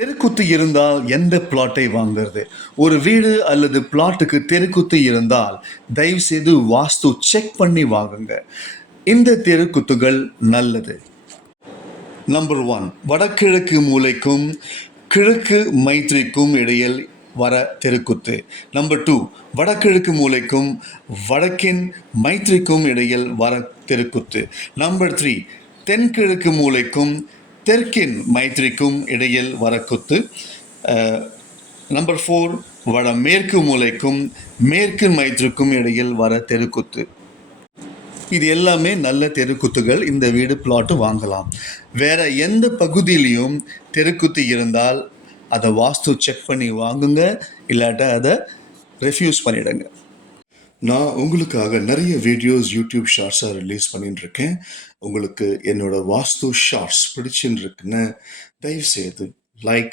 தெருக்குத்து இருந்தால் எந்த பிளாட்டை வாங்குறது? ஒரு வீடு அல்லது பிளாட்டுக்கு தெருக்குத்து இருந்தால் தயவு செய்து வாஸ்து செக் பண்ணி வாங்குங்க. இந்த தெருக்குத்துகள் நல்லது. நம்பர் ஒன் வடகிழக்கு மூலைக்கும் கிழக்கு மைத்ரிக்கும் இடையில் வர தெருக்குத்து. நம்பர் டூ வடகிழக்கு மூலைக்கும் வடக்கின் மைத்ரிக்கும் இடையில் வர தெருக்குத்து. நம்பர் த்ரீ தென்கிழக்கு மூலைக்கும் தெற்கின் மைத்ரிக்கும் இடையில் வரக்குத்து நம்பர் ஃபோர் வட மேற்கு மூலைக்கும் மேற்கு மைத்ரிக்கும் இடையில் வர தெருக்குத்து. இது எல்லாமே நல்ல தெருக்குத்துகள். இந்த வீடு பிளாட்டு வாங்கலாம். வேற எந்த பகுதியிலையும் தெருக்குத்து இருந்தால் அதை வாஸ்து செக் பண்ணி வாங்குங்க. இல்லாட்ட அதை ரெஃப்யூஸ் பண்ணிடுங்க. நான் உங்களுக்காக நிறைய வீடியோஸ் யூடியூப் ஷார்ட்ஸாக ரிலீஸ் பண்ணிட்டுருக்கேன் உங்களுக்கு என்னோடய வாஸ்து ஷார்ட்ஸ் பிடிச்சின்னு இருக்குன்னு லைக்